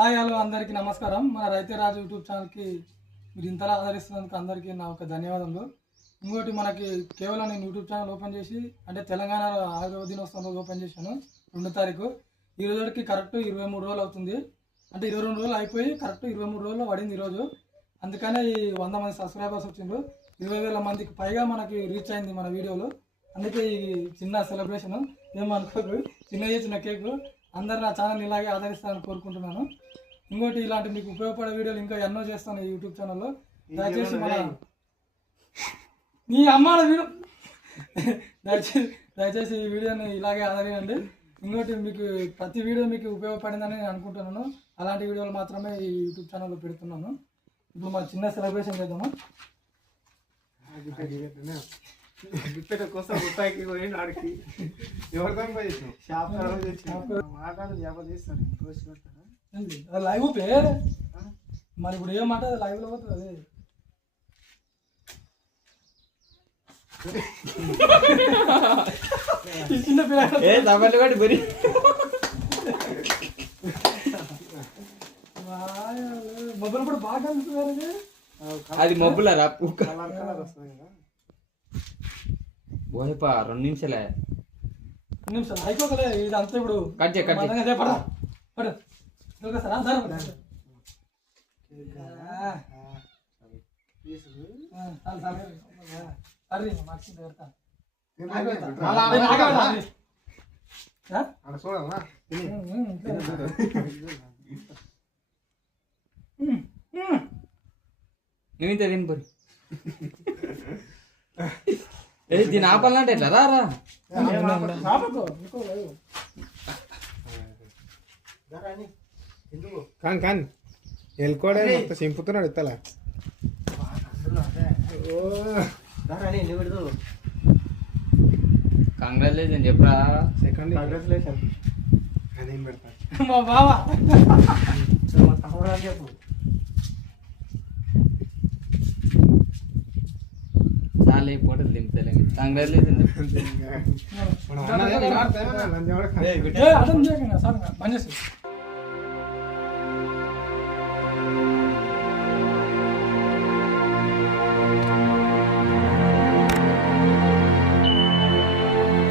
Hi hello అందరికీ నమస్కారం. మన రైతే రాజు యూట్యూబ్ ఛానల్కి మీరు ఇంతలా ఆదరిస్తున్నందుకు అందరికీ నా ఒక ధన్యవాదములు. ఇంకోటి మనకి కేవలం నేను యూట్యూబ్ ఛానల్ ఓపెన్ చేసి అంటే తెలంగాణలో 6వ దినోత్సవం రోజు ఓపెన్ చేశాను 2వ తారీఖు. ఈ రోజుకి కరెక్ట్ 23 రోజులు అవుతుంది. అంటే 22 రోజులు అయిపోయి కరెక్ట్ 23 రోజుల్లో పడింది ఈరోజు. అందుకనే ఈ 100 మంది సబ్స్క్రైబర్స్ వచ్చిండ్రు. 20,000 మందికి పైగా మనకి రీచ్ అయింది మన వీడియోలు. అందుకే ఈ చిన్న సెలబ్రేషన్ ఏమనుకోరు, చిన్న కేకు. అందరు నా ఛానల్ ఇలాగే ఆదరిస్తారని కోరుకుంటున్నాను. ఇంకోటి ఇలాంటి మీకు ఉపయోగపడే వీడియోలు ఇంకా ఎన్నో చేస్తాను ఈ యూట్యూబ్ ఛానల్లో. దయచేసి మన నీ అమ్మాల వీడియో దయచేసి ఈ వీడియోని ఇలాగే ఆదరించండి. ఇంకోటి మీకు ప్రతి వీడియో మీకు ఉపయోగపడిందని నేను అనుకుంటున్నాను. అలాంటి వీడియోలు మాత్రమే ఈ యూట్యూబ్ ఛానల్లో పెడుతున్నాను. ఇప్పుడు మన చిన్న సెలబ్రేషన్ చేద్దాము. కోసం రూపాయికి పోయింది ఆడికి ఎవరితో షాప్ లైవ్ పే మరి ఇప్పుడు ఏమంట లైవ్ లో పోతుంది. చిన్న పిల్లలు బరి మొబైల్ కూడా బాగా కలుగుతున్నారు. అది మొబ్బులరా కలర్ కలర్ వస్తుంది కదా. ఓహేపా 2 నిమిషాలే అయిపోకలే ఇది అంతా ఇప్పుడు కట్ చేయి నువ్వు ఇంత తిని పోయి దీని ఆపాలంటే ఎట్లా రా కానీ వెళ్ళుకోడే చింపుతున్నాడు ఇత్తలా కంగ్రాచులేషన్ చెప్పరా. సెకండ్ కంగ్రాచులేషన్ అదేం పెడతా మా బావా చెప్పు. చాలా ఫోటోలు దింపుతలేము. కంగ్రాచులేషన్ అర్థం చేయకండి సార్ పనిచేస్తుంది.